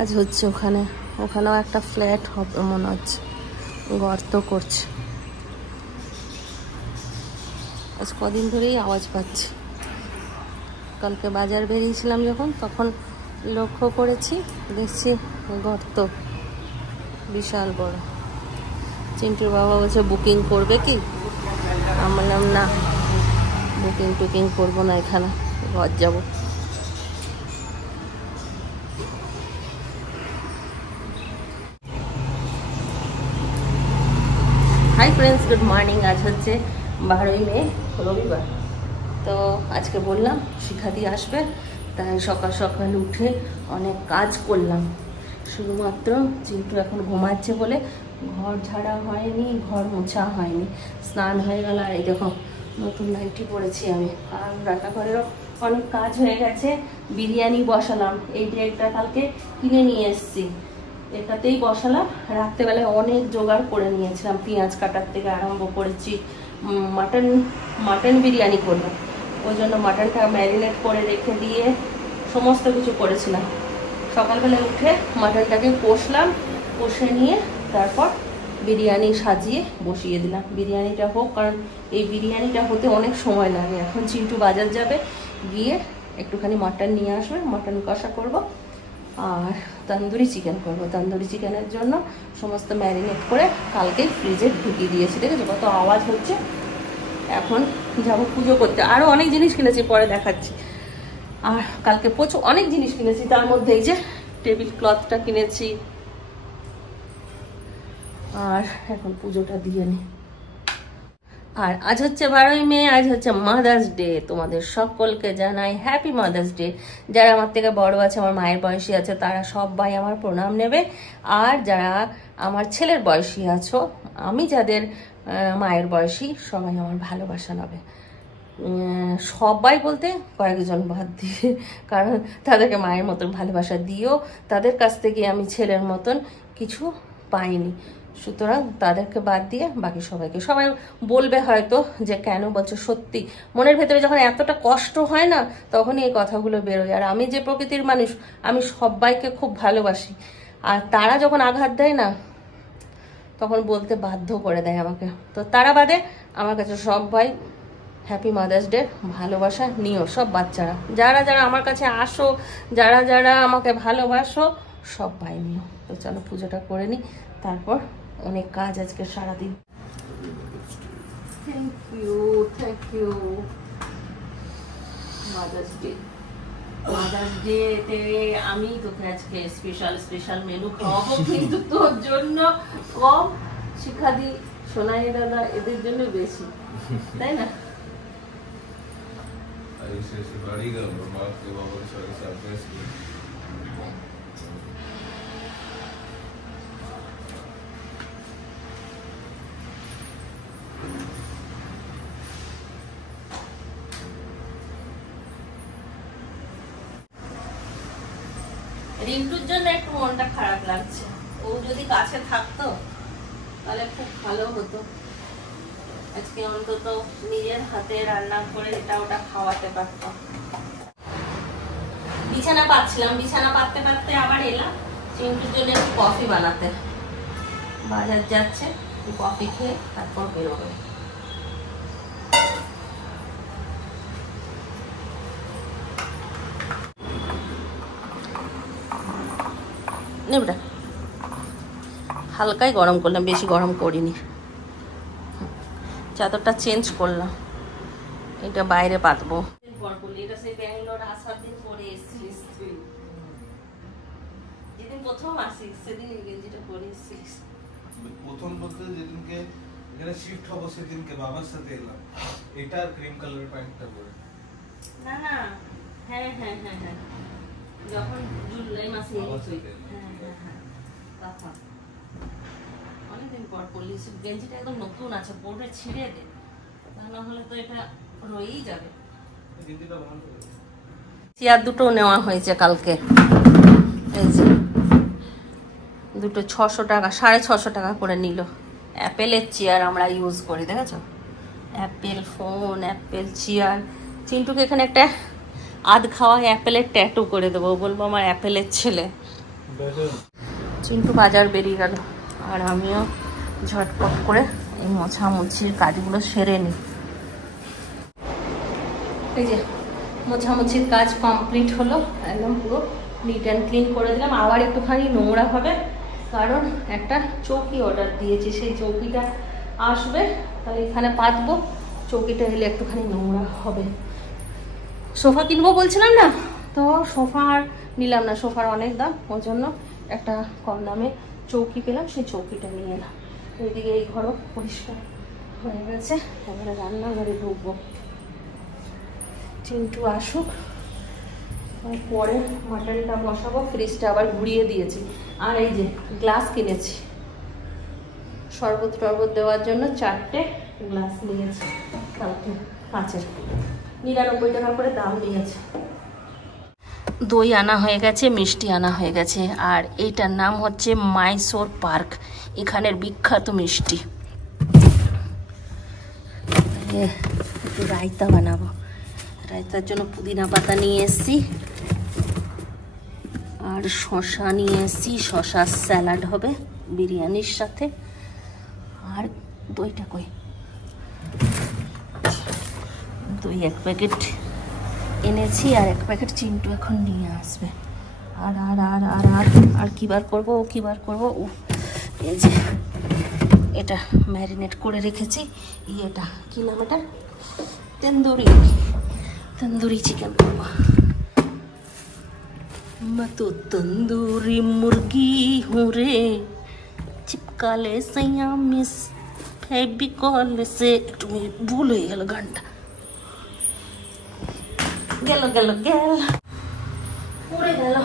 কাজ হচ্ছে ওখানে, ওখানেও একটা ফ্ল্যাট হবে মনে হচ্ছে, গর্ত করছে। আজ কদিন ধরেই আওয়াজ পাচ্ছি। কালকে বাজার বেরিয়েছিলাম যখন, তখন লক্ষ্য করেছি, দেখছি গর্ত বিশাল বড়। চিন্টুর বাবা বলছে বুকিং করবে কি? আমি বললাম না, বুকিং টুকিং করবো না, এখানে ঘর যাবো। Hi friends, good morning. আজ হচ্ছে 12ই মে, রবিবার। তো আজকে বললাম শিখাদি আসবে, তাই সকাল সকাল উঠে অনেক কাজ করলাম। শুধুমাত্র চিন্টু এখন ঘুমাচ্ছে বলে ঘর ঝাড়া হয়নি, ঘর মোছা হয়নি। স্নান হয়ে গেল, আর এই দেখো নতুন নাইটি পরেছি আমি। আর রান্নাঘরেরও অনেক কাজ হয়ে গেছে। বিরিয়ানি বসালাম, এই ডেকটা কালকে কিনে নিয়ে এসেছি, এটাতেই বসালাম। রাত্রেবেলায় অনেক জোগাড় করে নিয়েছিলাম, পেঁয়াজ কাটার থেকে আরম্ভ করেছি। মাটন বিরিয়ানি করলাম, ওই জন্য মাটনটা ম্যারিনেট করে রেখে দিয়ে সমস্ত কিছু করেছিলাম। সকালবেলা উঠে মাটনটাকে কষলাম, কষে নিয়ে তারপর বিরিয়ানি সাজিয়ে বসিয়ে দিলাম। বিরিয়ানিটা হোক, কারণ এই বিরিয়ানিটা হতে অনেক সময় লাগে। এখন চিন্টু বাজার যাবে, গিয়ে একটুখানি মাটন নিয়ে আসবে, মাটন কষা করব। আর তন্দুরি চিকেন করবো। তন্দুরি চিকেনের জন্য সমস্ত ম্যারিনেট করে কালকেই ফ্রিজে ঢুকিয়ে দিয়েছি। দেখেছো কত আওয়াজ হচ্ছে। এখন যাবো পুজো করতে। আরও অনেক জিনিস কিনেছি, পরে দেখাচ্ছি। আর কালকে প্রচুর অনেক জিনিস কিনেছি, তার মধ্যে এই যে টেবিল ক্লথটা কিনেছি। আর এখন পুজোটা দিয়ে নিই। আর আজ হচ্ছে 12ই মে, আজ হচ্ছে মাদার্স ডে। তোমাদের সকলকে জানাই হ্যাপি মাদার্স ডে। যারা আমার থেকে বড় আছে, আমার মায়ের বয়সী আছে, তারা সবাই আমার প্রণাম নেবে। আর যারা আমার ছেলের বয়সী আছো, আমি যাদের মায়ের বয়সী, সবাই আমার ভালোবাসা নেবে। সবাই বলতে কয়েকজন বাদ দিয়ে, কারণ তাদেরকে মায়ের মতন ভালোবাসা দিও। তাদের কাছ থেকে আমি ছেলের মতন কিছু পাইনি, সুতরাং তাদেরকে বাদ দিয়ে বাকি সবাইকে। সবাই বলবে হয়তো যে কেন বলছো, সত্যি মনের ভেতরে যখন এতটা কষ্ট হয় না, তখনই এই কথাগুলো বেরোয়। আর আমি যে প্রকৃতির মানুষ, আমি সবাইকে খুব ভালোবাসি। আর তারা যখন আঘাত দেয় না, তখন বলতে বাধ্য করে দেয় আমাকে। তো তারা বাদে আমার কাছে সবাই হ্যাপি মাদার্স ডে ভালোবাসা নিও, সব বাচ্চারা। যারা যারা আমার কাছে আসো, যারা যারা আমাকে ভালোবাসো, সবাই নিও। তো চলো পুজোটা করে নিই, তারপর অনেক কাজ আজকে সারাদিন। Thank you, thank you. Mother's day, mother's ডেতে আমি তোকে আজকে স্পেশাল মেনু খাওয়াবো, কিন্তু তোর জন্য কম, শিখাদি, সোনাই দাদা, এদের জন্য বেশি, তাই না? রিন্টুর জন্য একটু মনটা খারাপ লাগছে। ও যদি কাছে থাকতো তাহলে খুব ভালো হতো। আজকে অন্তত নিজের হাতে রান্না করে এটা ওটা খাওয়াতে পারতাম। বিছানা পাচ্ছিলাম, বিছানা পাততে পাততে আবার এলাম চিন্টুর জন্য একটু কফি বানাতে। বাজার যাচ্ছে, কফি খেয়ে তারপর বেরোবে। নেবটা হালকাই গরম করলাম, বেশি গরম করিনি। চাদরটা চেঞ্জ করলাম, এটা বাইরে পাতবো। এটা সেই ব্যাঙ্গালোর আসার দিন পরে এসেছিলিস তুই, যেদিন প্রথম আসিস সেদিন এই গেঞ্জিটা পরে এসেছিলিস। প্রথম বলতে যেদিনকে এখানে শিফট হবো সেদিনকে বাবার সাথে এলাম, এটা ক্রিম কালারের প্যান্টটা পরে। না না, হ্যাঁ হ্যাঁ হ্যাঁ হ্যাঁ, যখন জুলাই মাসে এসেছি, হ্যাঁ হ্যাঁ হ্যাঁ, তখন অনেকদিন পর পরলিস। গেঞ্জিটা একদম নতুন আছে, পরে ছিঁড়ে দে, তা না হলে তো এটা রয়েই যাবে। চেয়ার দুটো নেওয়া হয়েছে কালকে, এই যে দুটো 600 টাকা, 650 টাকা করে নিল। অ্যাপেলের চেয়ার আমরা ইউজ করি, দেখেছো? Apple phone, apple chair. চিন্টুকে এখানে একটা আধ খাওয়া অ্যাপেলের ট্যাটু করে দেবো, বলবো আমার অ্যাপেলের ছেলে। চিন্টু বাজার বেরিয়ে গেল, আর আমিও ঝটপট করে এই মোছামুছির কাজগুলো সেরে নিই। এই যে মোছামুছির কাজ কমপ্লিট হলো, একদম পুরো নিট অ্যান্ড ক্লিন করে দিলাম। আবার একটুখানি নোংরা হবে, কারণ একটা চৌকি অর্ডার দিয়েছি, সেই চৌকিটা আসবে, তাহলে এখানে পাতবো। চৌকিটা এলে একটুখানি নোংরা হবে। সোফা কিনবো বলছিলাম না, তো সোফা আর নিলাম না, সোফার অনেক দাম, ওই জন্য একটা কম দামে চৌকি পেলাম, সেই চৌকিটা নিয়ে এলাম। ওইদিকে এই ঘরও পরিষ্কার হয়ে গেছে, এবারে রান্নাঘরে ঢুকবো। চিন্টু আসুক, পরে মাটনটা বসাবো। ফ্রিজটা আবার ঘুরিয়ে দিয়েছি। আর এই যে গ্লাস কিনেছি, শরবত টরবত দেওয়ার জন্য 4টে গ্লাস নিয়েছি কালকে, কাঁচের, 99 টাকা করে দাম নিয়েছে। দই আনা হয়ে গেছে, মিষ্টি আনা হয়ে গেছে, আর এইটার নাম হচ্ছে মাইসোর পার্ক, এখানের বিখ্যাত মিষ্টি। একটু রায়তা বানাবো, রায়তার জন্য পুদিনা পাতা নিয়ে এসছি, আর শসা নিয়ে এসছি, শসা স্যালাড হবে বিরিয়ানির সাথে। আর দইটা কই, দই 1 প্যাকেট এনেছি, আর 1 প্যাকেট চিন্টু এখন নিয়ে আসবে। আর আর আর আর আর আর কি বার করবো, কি বার করবো। এই যে এটা ম্যারিনেট করে রেখেছি, এটা কি নাম, এটা তন্দুরি চিকেন করবো। मैं तो तंदूरी मुर्गी हूँ रे, चिपका ले सैया मिस फेविकॉल से। একটু ভুল হয়ে গেল গানটা, গেল পড়ে গেল।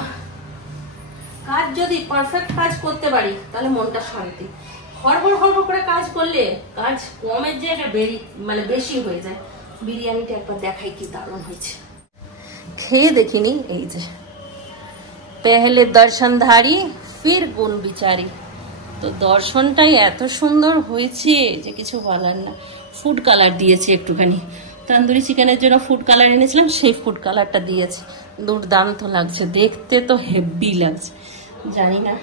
কাজ যদি পারফেক্ট কাজ করতে পারি তাহলে মনটা শান্তি। হড়বড় করে কাজ করলে কাজ কমের জায়গায় বেশি হয়ে যায়। বিরিয়ানিটা একবার দেখাই কি দারুণ হয়েছে, খেয়ে দেখিনি। এই যে পেহলে দর্শনধারী ফির গুণ বিচারি, তো দর্শনটাই এত সুন্দর হয়েছে যে কিছু বলার না। ফুড কালার দিয়েছে একটুখানি, তন্দুরি চিকেনের জন্য ফুড কালার এনেছিলাম, সেই ফুড কালারটা দিয়েছে। দুর্দান্ত লাগছে দেখতে, তো হেভি লাগছে। জানি না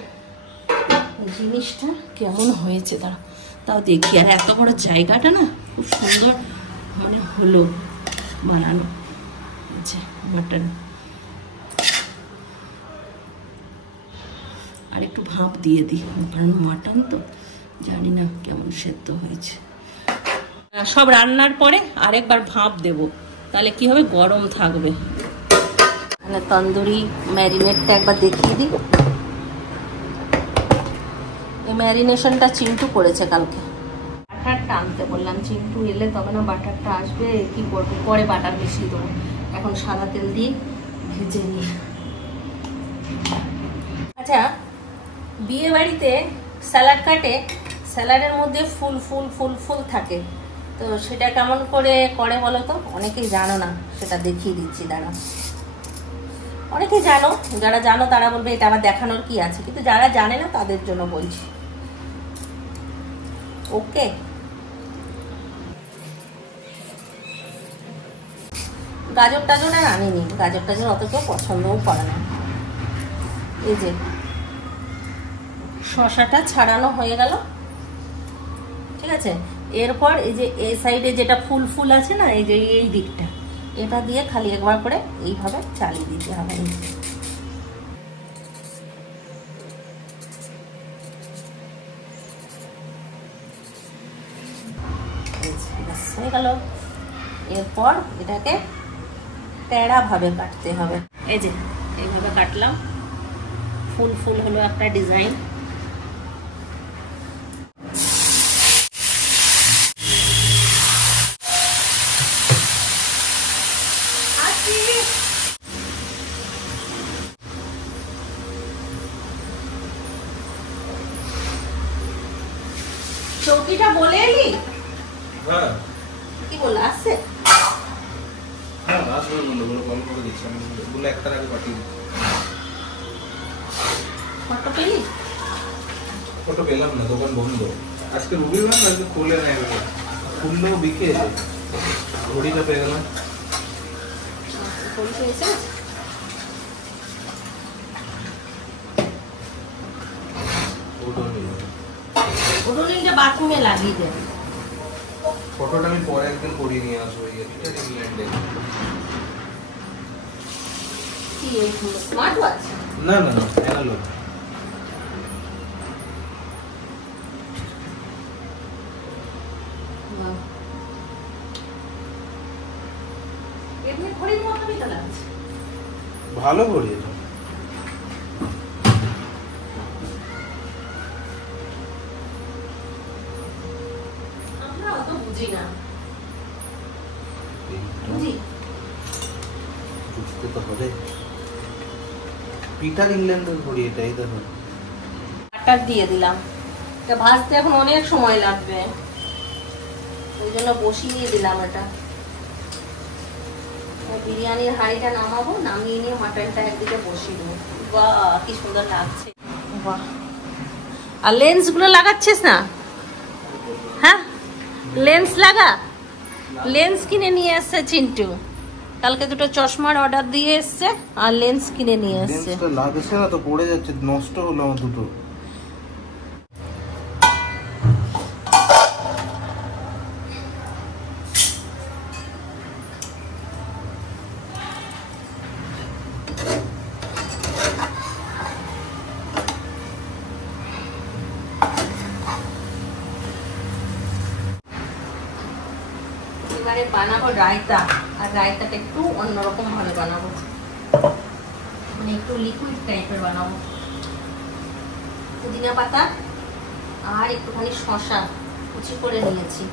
জিনিসটা কেমন হয়েছে, তাও দেখি। আর এত বড় জায়গাটা না খুব সুন্দর হলো বানানো। মাটন আর একটু ভাপ দিয়ে দিই, কারণ মাটন তো জানি না কেমন সেদ্ধ হয়েছে। সব রান্নার পরে আরেকবার ভাপ দেব, তাহলে কি হবে, গরম থাকবে। তাহলে তন্দুরি ম্যারিনেটটা একবার দেখিয়ে দিই। এই ম্যারিনেশনটা চিন্টু করেছে কালকে। বাটারটা আনতে বললাম, চিন্টু এলে তবে না বাটারটা আসবে। কি করবো, পরে বাটার মিশিয়ে দেবো, এখন সাদা তেল দিয়ে ভেজে নিই। আচ্ছা, বিয়ে বাড়িতে স্যালাড কাটে, স্যালাডের মধ্যে ফুল থাকে, তো সেটা কেমন করে করে বলো তো? অনেকেই জানো না, সেটা দেখিয়ে দিচ্ছি, দাঁড়া। অনেকেই জানো, যারা জানো তারা বলবে এটা আবার দেখানোর কি আছে, কিন্তু যারা জানে না তাদের জন্য বলছি। ওকে, গাজর টাজর আর আনিনি, গাজর টাজর অত কেউ পছন্দও করে না। এই যে শসাটা ছাড়ানো হয়ে গেল, ঠিক আছে। এরপর এই যে এই সাইডে যেটা ফুল আছে না, এই যে এই দিকটা, এটা দিয়ে খালি একবার করে এইভাবে চালিয়ে দিতে হবে। হয়ে গেল। এরপর এটাকে টেড়া ভাবে কাটতে হবে। এই যে এইভাবে কাটলাম, ফুল হলো একটা ডিজাইন। চৌকিটা বলে এলি? হ্যাঁ, কি বলে আসছে? হ্যাঁ, আসবে বলে কল করে দিচ্ছি আমি, বলে একটার আগে পাঠিয়ে দিচ্ছি। ফটো পেলি? ফটো পেলাম না, দোকান বন্ধ আজকে, রবিবার না, আজকে খুলে নাই, খুললেও বিকেল। ঘড়িটা পেয়ে গেলাম। ওডোনিলটা বাথরুমে লাগিয়ে দেয়। ফটোটা আমি পরে একদিন করিয়ে নিয়ে আসবো। ইংল্যান্ডে কি এই স্মার্ট ওয়াচ? না না না, অ্যানালগ। এমনি ঘড়ির মতনই তো লাগছে। ভালো ঘড়ি এটা। আমরা অত বুঝি না। বুঝি? বুঝতে তো হবে। পিটার ইংল্যান্ডের ঘড়ি এটা, এই দেখো। বাটার দিয়ে দিলাম। এটা ভাজতে এখন অনেক সময় লাগবে, ওই জন্য বসিয়ে দিলাম এটা। বিরিয়ানির হাঁড়িটা নামাবো, নামিয়ে নিয়ে মাটনটা একদিকে বসিয়ে দেবো। বাহ কি সুন্দর লাগছে। বাহ, আর লেন্স গুলো লাগাচ্ছিস না? হ্যাঁ, লেন্স লাগা। লেন্স কিনে নিয়ে এসছে চিন্টু, কালকে দুটো চশমার অর্ডার দিয়ে এসছে আর লেন্স কিনে নিয়ে এসছে। লেন্সটা লাগছে না তো, পড়ে যাচ্ছে, নষ্ট হলো আমার দুটো। এবারে বানাবো রায়তা, আর রায়তাটা একটু অন্যরকম ভাবে বানাবো, মানে একটু লিকুইড টাইপের বানাবো। পুদিনা পাতা আর একটুখানি শসা কুচি করে নিয়েছি।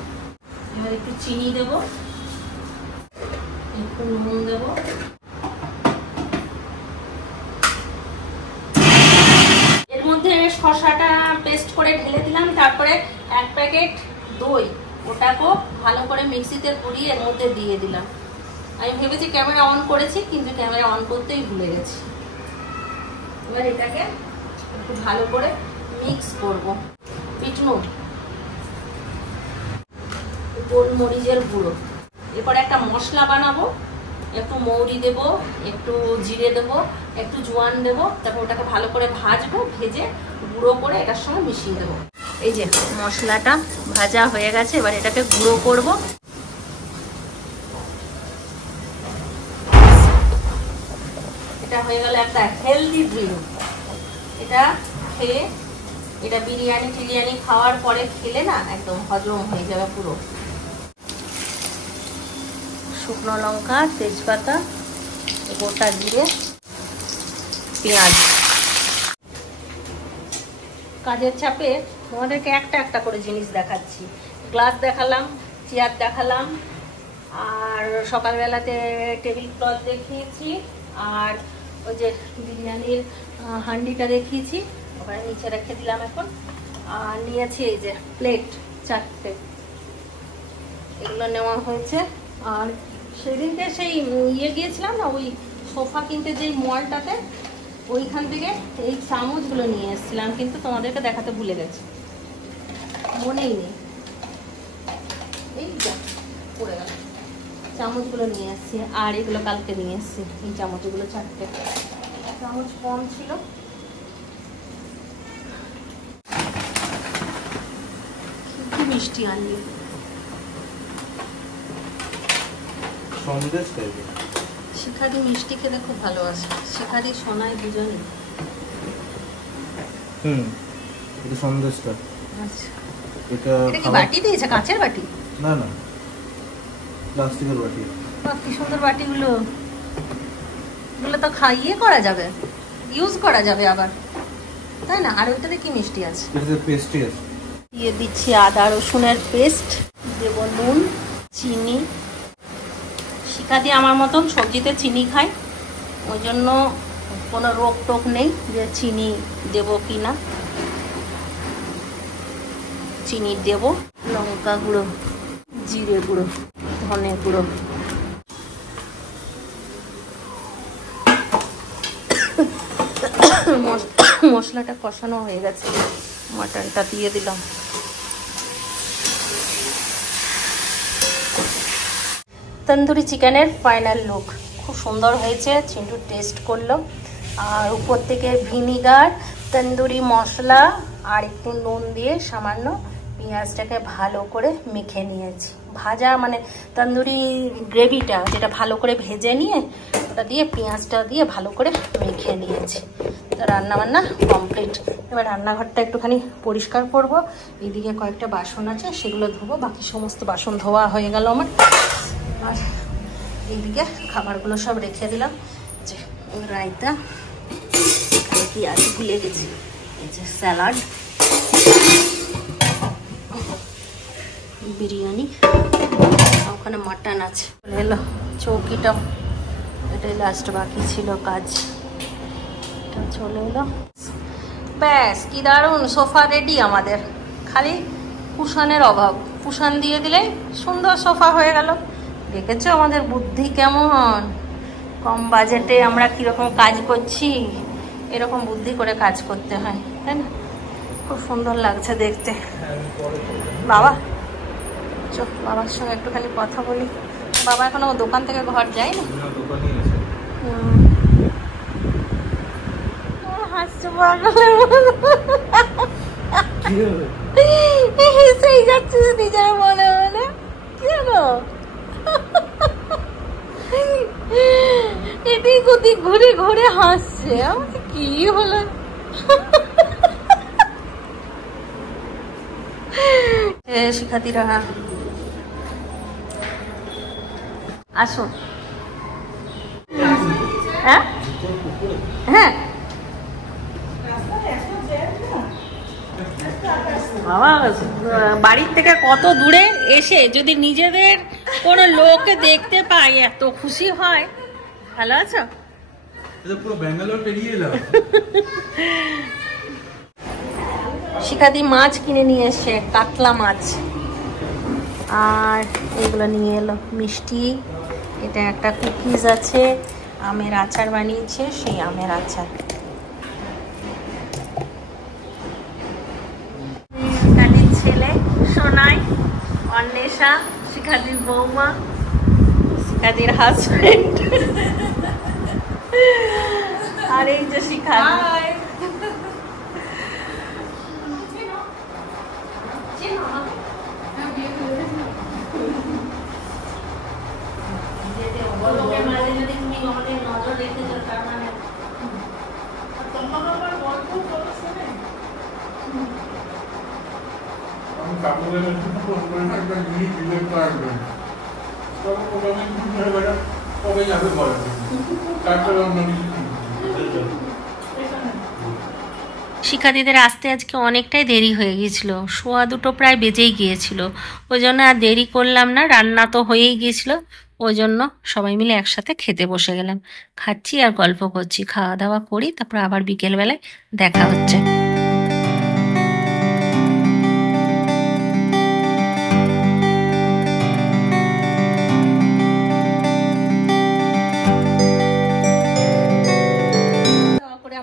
এবার একটু চিনি দেবো, একটু নুন দেবো, এর মধ্যে শসাটা পেস্ট করে ঢেলে দিলাম। তারপরে 1 প্যাকেট দই, ওটাকেও ভালো করে মিক্সিতে গুঁড়িয়ে এর মধ্যে দিয়ে দিলাম। আমি ভেবেছি ক্যামেরা অন করেছি, কিন্তু ক্যামেরা অন করতেই ভুলে গেছি। এবার এটাকে একটু ভালো করে মিক্স করব। বিট নুন, গোলমরিচের গুঁড়ো। এরপরে একটা মশলা বানাবো, একটু মৌরি দেব, একটু জিরে দেব, একটু জোয়ান দেব। তারপর ওটাকে ভালো করে ভাজবো, ভেজে গুঁড়ো করে এটার সঙ্গে মিশিয়ে দেবো। এই যে মশলাটা ভাজা হয়ে গেছে, এবার এটাকে গুঁড়ো করব। এটা হয়ে গেল একটা হেলদি ড্রিঙ্ক। এটা খেয়ে, এটা বিরিয়ানি টিরিয়ানি খাওয়ার পরে খেলে না একদম হজম হয়ে যাবে পুরো। শুকনো লঙ্কা, তেজপাতা, গোটা জিরে, পেঁয়াজ। কাজের চাপে তোমাদেরকে একটা একটা করে জিনিস দেখাচ্ছি। গ্লাস দেখালাম, চেয়ার দেখালাম, আর সকালবেলাতে টেবিল ক্লথ দেখিয়েছি, আর ওই যে বিরিয়ানির হান্ডিটা দেখিয়েছি, ওখানে নিচে রেখে দিলাম এখন। আর নিয়েছি এই যে প্লেট 4টে, এগুলো নেওয়া হয়েছে। আর সেদিনকে সেই গিয়েছিলাম না ওই সোফা কিনতে, যেই মলটাতে, ওইখান থেকে এই চামচগুলো নিয়ে এসেছিলাম, কিন্তু তোমাদেরকে দেখাতে ভুলে গেছি, মনেই নেই। এই যা পড়ে গেল। চামচগুলো নিয়ে এসেছি, আর এগুলো কালকে নিয়ে এসেছি। এই চামচগুলো 4টে, চামচ কম ছিল। কি মিষ্টি আনলি, সন্দেশ টাইপের। শিখাদি মিষ্টি খেতে খুব ভালোবাসে। শিখাদি সোনায় দুজনে। এটা সন্দেশটা। আচ্ছা, এটা কি বাটি দিয়েছে? কাঁচের বাটি? না না, প্লাস্টিকের বাটি। বাহ, কি সুন্দর বাটিগুলো। এগুলো তো খাইয়ে করা যাবে, ইউজ করা যাবে আবার, তাই না? আর ওইটাতে কি মিষ্টি আছে? এটাতে পেস্ট্রি আছে। দিয়ে দিচ্ছি আদা রসুনের পেস্ট, দেব নুন, চিনি। শিখাদি আমার মতন সবজিতে চিনি খায়, ওই জন্য কোনো রোগ টোক নেই যে চিনি দেব কি না। চিনি দেব, লঙ্কা গুঁড়ো, জিরে গুঁড়ো, ধনে গুঁড়ো। মশলাটা কষানো হয়ে গেছে, মাটনটা দিয়ে দিলাম। তন্দুরি চিকেনের ফাইনাল লুক খুব সুন্দর হয়েছে। চিন্টু টেস্ট করলো, আর উপর থেকে ভিনিগার তন্দুরি মশলা আর একটু নুন দিয়ে সামান্য পেঁয়াজটাকে ভালো করে মেখে নিয়েছি। ভাজা মানে তন্দুরি গ্রেভিটা যেটা ভালো করে ভেজে নিয়ে ওটা দিয়ে পেঁয়াজটা দিয়ে ভালো করে মেখে নিয়েছি। তো রান্নাবান্না কমপ্লিট। এবার রান্নাঘরটা একটুখানি পরিষ্কার করব। এইদিকে কয়েকটা বাসন আছে, সেগুলো ধোবো। বাকি সমস্ত বাসন ধোয়া হয়ে গেল আমার। আর এইদিকে খাবারগুলো সব রেখে দিলাম। যে রায়তা, পেঁয়াজ ভুলে গেছি, এই যে স্যালাড, বিরিয়ানি, ওখানে মাটন আছে। এলো চৌকিটা, এটাই লাস্ট বাকি ছিল কাজ, এটা চলে এলো। ব্যাস কি দারুণ সোফা রেডি আমাদের, খালি কুশনের অভাব। কুশন দিয়ে দিলে সুন্দর সোফা হয়ে গেল। দেখেছো আমাদের বুদ্ধি কেমন, কম বাজেটে আমরা কিরকম কাজ করছি। এরকম বুদ্ধি করে কাজ করতে হয়, তাই না? খুব সুন্দর লাগছে দেখতে। বাবা চল, বাবার সঙ্গে একটুখানি কথা বলি। বাবা এখনো দোকান থেকে ঘর যায় না, হাসছে সেই যাচ্ছিস নিজের মনে মনে, কেন এদিক ওদিক ঘুরে ঘুরে হাসছে। আমাকে কি হলো? শিক্ষার্থীরা আসো। হ্যাঁ হ্যাঁ বাবা, বাড়ির থেকে কত দূরে এসে যদি নিজেদের কোনো লোককে দেখতে পাই এত খুশি হয়। ভালো আছো? পুরো ব্যাঙ্গালোর পেরিয়ে এলাম। শিখাদি মাছ কিনে নিয়ে এসে, কাতলা মাছ। আর এগুলো নিয়ে এলো মিষ্টি, এটা একটা কুকিজ আছে, আমের আচার বানিয়েছে, সেই আমের আচার। কালির ছেলে সোনাই, অন্বেষা, শিখাদির বৌমা, শিখাদির হাজবেন্ড, আর এই যে শিখাদি। শিক্ষার্থীদের আসতে আজকে অনেকটাই দেরি হয়ে গিয়েছিল, 1:15 প্রায় বেজেই গিয়েছিল। ওই জন্য আর দেরি করলাম না, রান্না তো হয়েই গিয়েছিল। ওই জন্য সবাই মিলে একসাথে খেতে বসে গেলাম। খাচ্ছি আর গল্প করছি, খাওয়া দাওয়া করি, তারপর আবার বিকেলবেলায় দেখা হচ্ছে।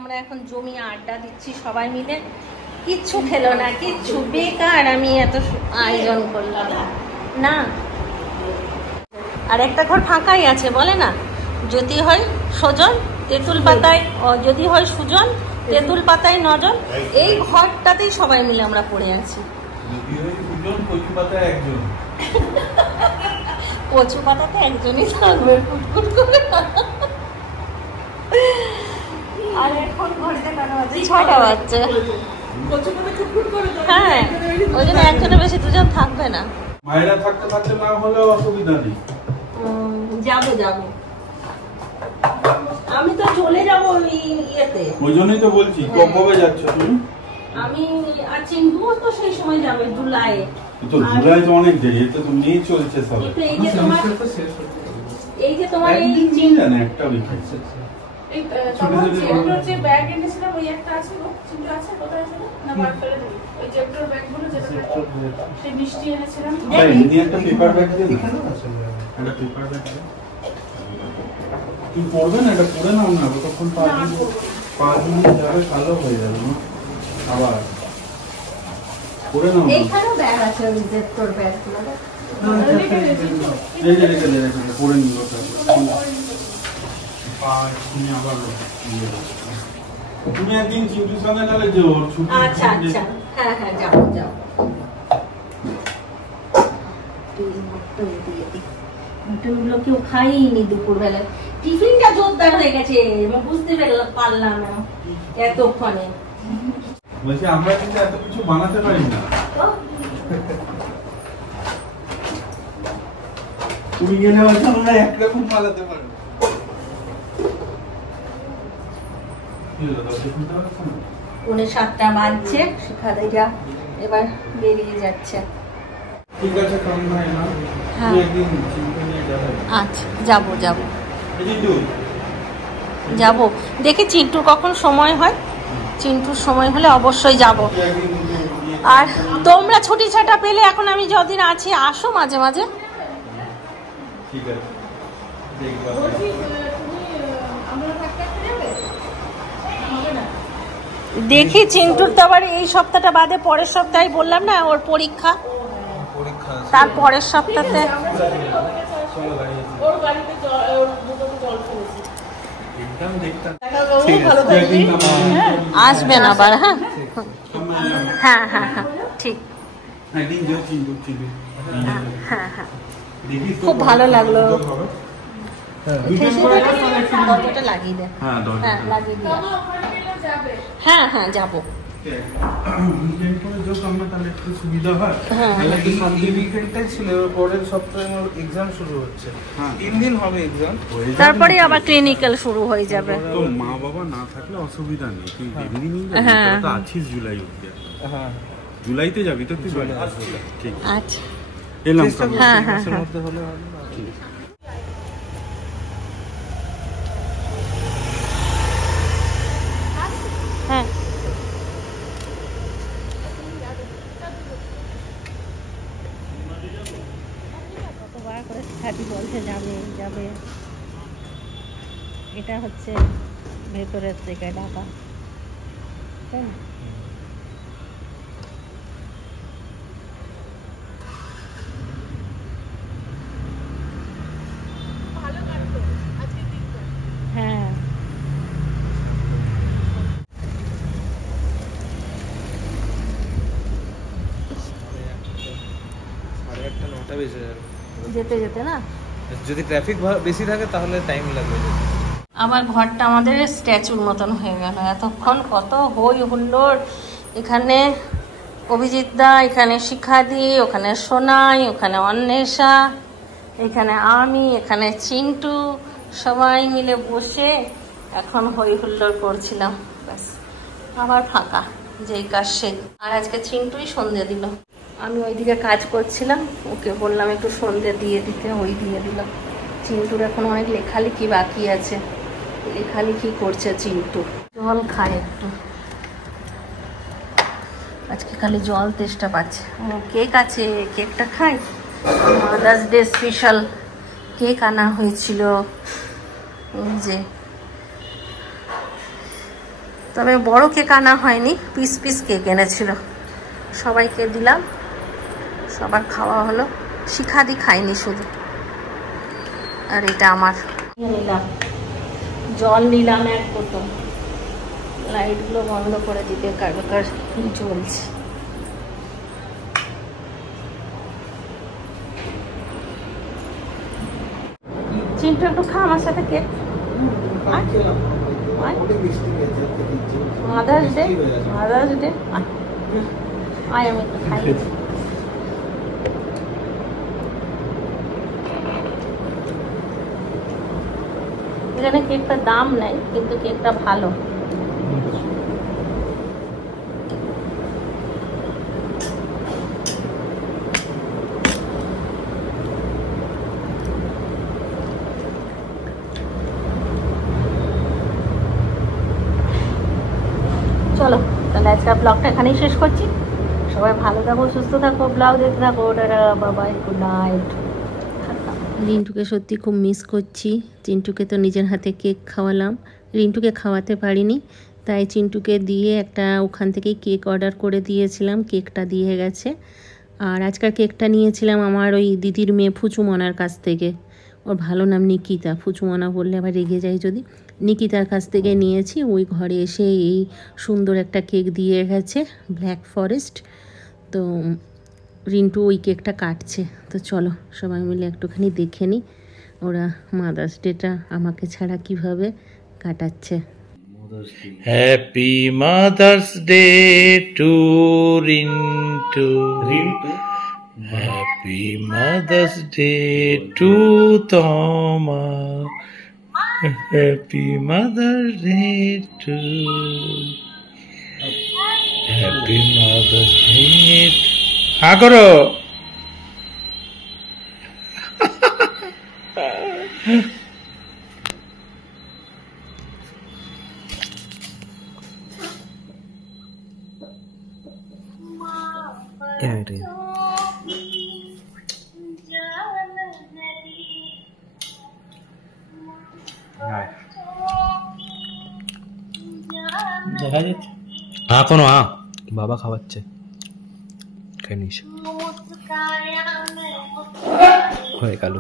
আমরা এখন জমিয়ে আড্ডা দিচ্ছি সবাই মিলে। কিচ্ছু খেলো না, কিচ্ছু বেকার, আমি এত আয়োজন করলাম না। আর একটা ঘর ফাঁকাই আছে, বলে না, যদি হয় সজন তেঁতুল পাতায়, যদি হয় সুজন তেঁতুল পাতায় নজন। এই ঘরটাতেই সবাই মিলে আমরা পড়ে আছি। কচু পাতাতে একজনই থাকবে ফুটফুট করে। আর এখন ঘড়িতে কেন বাজে 6টা বাজছে। হ্যাঁ, ওই জন্য একজনের বেশি দুজন থাকবে না। মায়েরা থাকতে থাকতে না হলেও অসুবিধা নেই। যাবো যাবো, আমি তো চলে যাবো ইয়েতে। ওই জন্যই তো বলছি, কবে যাচ্ছ তুমি? আমি আর চিন্টুও তো সেই সময় যাবে, জুলাইয়ে। তো জুলাই তো অনেক দেরি, এতে তো মেই চলছে সব। এই যে তোমার এই চিন জানে একটা উইকেট এই তোমার জেপ্টোর যে ব্যাগ এনেছিলাম ওই একটা আছে, চিন্টু আছে, কোথায় আছে না বার ফেলে দিই। ওই জেপ্টোর ব্যাগগুলো যেটা সেই মিষ্টি এনেছিলাম। এই নি একটা পেপার ব্যাগ দিন, এখানে আছে একটা পেপার ব্যাগ। তুই পড়বে না, এটা পড়ে নাও না, তখন 5 মিনিট যাবে, কালো হয়ে যাবে না আবার। পড়ে নাও, এইখানেও ব্যাগ আছে, ওই জেপ্টোর ব্যাগগুলো। এই যে রেখে পড়ে নিব, তারপর তুমি আবার তুমি একদিন চিন্টুর সঙ্গে তাহলে যাও ছুটি। আচ্ছা আচ্ছা, হ্যাঁ হ্যাঁ যাবো যাবো। মটনগুলো কেউ খাইনি দুপুরবেলায়, টিফিনটা জোরদার হয়ে গেছে, আমি বুঝতে পারলাম না এতক্ষণে। বলছি আমরা কিন্তু এত কিছু বানাতে পারি না। তুমি গেলে হয়তো আমরা একরকম বানাতে পারবো। পৌনে 7টা বাজছে, শিখাদিরা এবার বেরিয়ে যাচ্ছে। ঠিক আছে, কারণ ভাই না হ্যাঁ। তুই একদিন চিন্তা নিয়ে যাবে। আচ্ছা যাবো যাবো চিন্টু যাবো, দেখি চিন্টুর কখন সময় হয়, চিন্টুর সময় হলে অবশ্যই যাব। তুই একদিন আর তোমরা ছুটি ছাটা পেলে এখন আমি যতদিন আছি আসো মাঝে মাঝে। ঠিক আছে দেখবা। বলছি তুমি আমরা থাকতে যাবে হবে না? দেখি চিন্টুর তো আবার এই সপ্তাহটা বাদে পরের সপ্তাহে বললাম না ওর পরীক্ষা, পরীক্ষা তার পরের সপ্তাহে। ওর গাড়িতে ওর দুটোতে জল ফেলেছি। একদম দেখতাম। ভালো থাকবি। আসবেন আবার, হ্যাঁ হ্যাঁ হ্যাঁ হ্যাঁ ঠিক, একদিন যাও চিন্টু চিন্টু। হ্যাঁ হ্যাঁ দেখিস তো খুব ভালো লাগলো। দুজন দরজাটা লাগিয়ে দেন। হ্যাঁ হ্যাঁ লাগিয়ে দিন। তবে ওখানে গেলে যাবে। হ্যাঁ হ্যাঁ যাবো। উইকেন্ড করে যাও আমরা, তাহলে একটু সুবিধা হয়। হ্যাঁ এই উইকেন্ডটাই ছিল, এবার পরের সপ্তাহে আমার এক্সাম শুরু হচ্ছে। হ্যাঁ। 3 দিন হবে এক্সাম। তারপরে আবার ক্লিনিক্যাল শুরু হয়ে যাবে। তো মা বাবা না থাকলে অসুবিধা নেই, তুই এমনি নিয়ে হ্যাঁ। যাবি, তো আছিস জুলাই অবধি। হ্যাঁ, জুলাইতে যাবি তো তুই? ঠিক আচ্ছা এলাম। চেষ্টা করছি হ্যাঁ, এই হ্যাঁ, মাসের হ্যাঁ। মধ্যে হলে ভালো। ঠিক আছে। হ্যাঁ কতবার করে শিখাতি বলছে যাবে যাবে, এটা হচ্ছে ভেতরের থেকে ঢাকা, তাই না? হ্যাঁ সাড়ে 8টা 9টা বেজে যাবে। যেতে যেতে না, যদি ট্রাফিক বেশি থাকে তাহলে টাইম লাগবে। আমার ঘরটা আমাদের স্ট্যাচুর মতন হয়ে গেল, এতক্ষণ কত হই হুল্লোড়, এখানে অভিজিৎ দা, এখানে শিখাদি, ওখানে সোনাই, ওখানে অন্বেষা, এখানে আমি, এখানে চিন্টু, সবাই মিলে বসে এখন হই হুল্লোড় করছিলাম। ব্যাস আবার ফাঁকা, যেই কাজ সেই। আর আজকে চিন্টুই সন্ধে দিল, আমি ওইদিকে কাজ করছিলাম, ওকে বললাম একটু সন্ধে দিয়ে দিতে, ওই দিয়ে দিলাম। চিন্টুর এখন অনেক লেখালেখি বাকি আছে, লেখালেখি করছে চিন্টু। জল খায় একটু, আজকে খালি জল তেষ্টা পাচ্ছে। কেক আছে, কেকটা খাই। মাদার্স ডে স্পেশাল কেক আনা হয়েছিল, এই যে, তবে বড় কেক আনা হয়নি, পিস পিস কেক এনেছিল, সবাইকে দিলাম, সবার খাওয়া হলো। শিখাদি খাইনি শুধু, আর এটা আমার নিলাম। জল নিলাম এক বোতল, লাইটগুলো বন্ধ করে দিতে কার জ্বলছে। চিন্টু একটু খা আমার সাথে cake. Mother's day, mother's day, আয় আমি একটু খাই। এখানে কেকটার দাম নেই, কিন্তু কেকটা ভালো। চলো তাহলে আজকে ব্লগটা এখানেই শেষ করছি। সবাই ভালো থাকো, সুস্থ থাকো, ব্লগ দেখতে থাকো। বাবাই, গুড নাইট। রিন্টুকে সত্যি খুব মিস করছি। চিন্টুকে তো নিজের হাতে কেক খাওয়ালাম, রিন্টুকে খাওয়াতে পারিনি, তাই চিন্টুকে দিয়ে একটা ওখান থেকেই কেক অর্ডার করে দিয়েছিলাম, কেকটা দিয়ে গেছে। আর আজকাল কেকটা নিয়েছিলাম আমার ওই দিদির মেয়ে ফুচুমনার কাছ থেকে, ওর ভালো নাম নিকিতা, ফুচুমানা বললে আবার রেগে যায় যদি। নিকিতার কাছ থেকে নিয়েছি। ওই ঘরে এসে এই সুন্দর একটা কেক দিয়ে গেছে, ব্ল্যাক ফরেস্ট। তো রিন্টু ওই কেকটা কাটছে। তো চলো সবাই মিলে একটুখানি দেখে নিই ওরা মাদার্স ডেটা আমাকে ছাড়া কিভাবে কাটাচ্ছে। Happy mother's day to Rintu, happy mother's day to Toma, happy mother's day to, happy mother's day. হ্যাঁ করো। দেখা যাচ্ছে এখনো বাবা খাওয়াচ্ছে, খাই নিস হয়ে গেল।